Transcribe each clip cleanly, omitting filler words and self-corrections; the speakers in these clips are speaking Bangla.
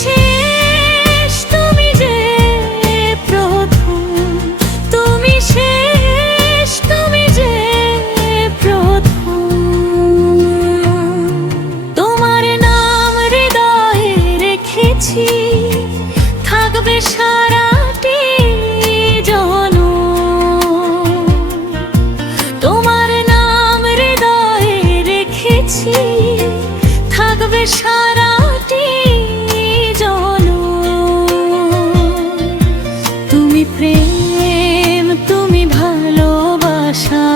শেষ, তুমি যে প্রথম, তুমি শেষ, তুমি যে প্রথম। তোমার নাম হৃদয়ে রেখেছি, থাকবে সারাটি জনম। তোমার নাম হৃদয়ে রেখেছি, থাকবে সারাটি জনম। তুমি প্রেম, তুমি ভালোবাসা,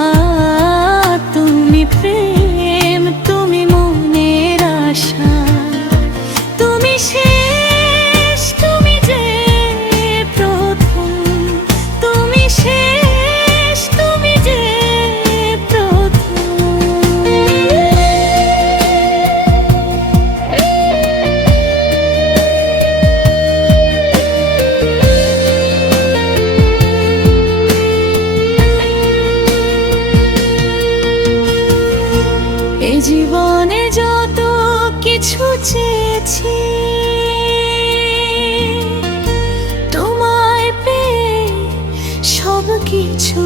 তুমি প্রেম, তুমি মনের আশা। তুমি শেষ, তুমি যে প্রথম, তুমি শেষ, তুমি যে প্রথম। এ জীবনে যত কিছু চেয়েছি, তোমায় পেয়ে সব কিছু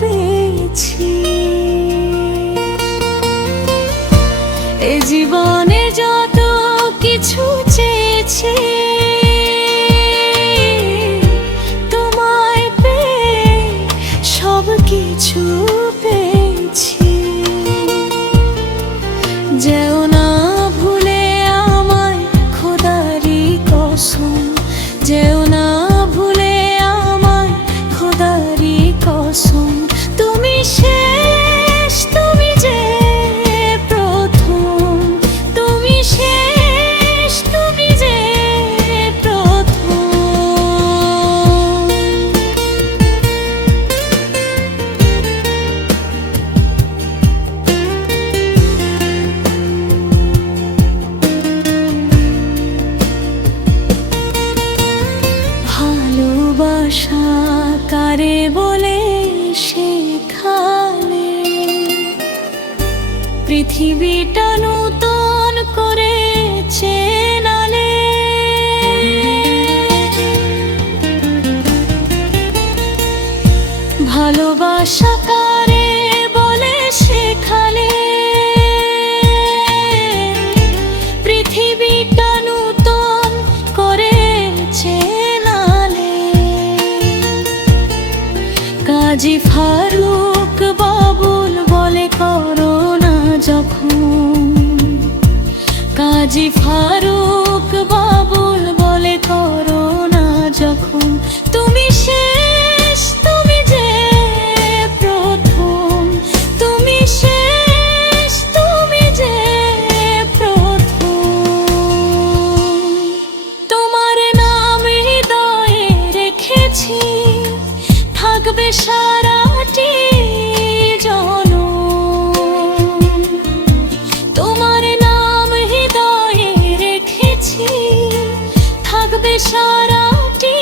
পেয়েছি। এ জীবনে যত কিছু চেয়েছি, তোমায় পেয়ে সব কিছু পেয়েছি। যেও না ভুলে আমায়, খোদারি কসম, যেও না ভুলে আমায়, খোদারি কসম। তুমি শেষ, তুমি যে প্রথম, তুমি শেষ, তুমি যে প্রথম। ভালোবাসা কারে বলে শেখালে, পৃথিবীটা নূতন করে চেনালে। ভালোবাসা কারে বলে শেখালে, পৃথিবীটা নূতন করে চেনালে। কাজী ফারুক বাবুল বলে করো না যখন, কাজী ফারুক বাবুল বলে করো না যখন। তুমি শেষ, তুমি যে প্রথম, তুমি শেষ, তুমি যে প্রথম। তোমার নাম হৃদয়ে রেখেছি, থাকবে সারাটি জনম। তোমার নাম হৃদয়ে রেখেছি, থাকবে সারাটি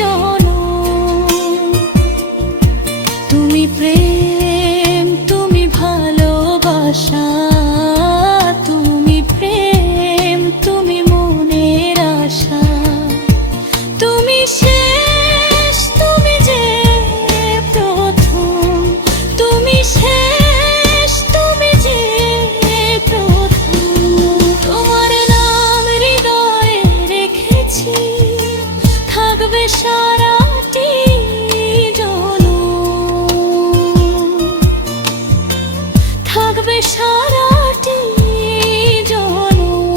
জনম। তুমি প্রেম, তুমি ভালোবাসা, তুমি প্রেম, তুমি মনের আশা। তুমি শেষ, তুমি যে প্রথম, তুমি শেষ, তুমি যে প্রথম। তোমার নাম হৃদয়ে রেখেছি, থাকবে সারাটি জনম, থাকবে সারাটি জনম,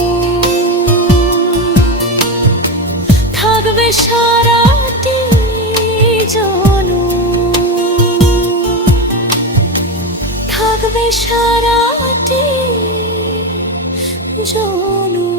থাকবে সারাটি জনম, থাকবে সারাটি জনম।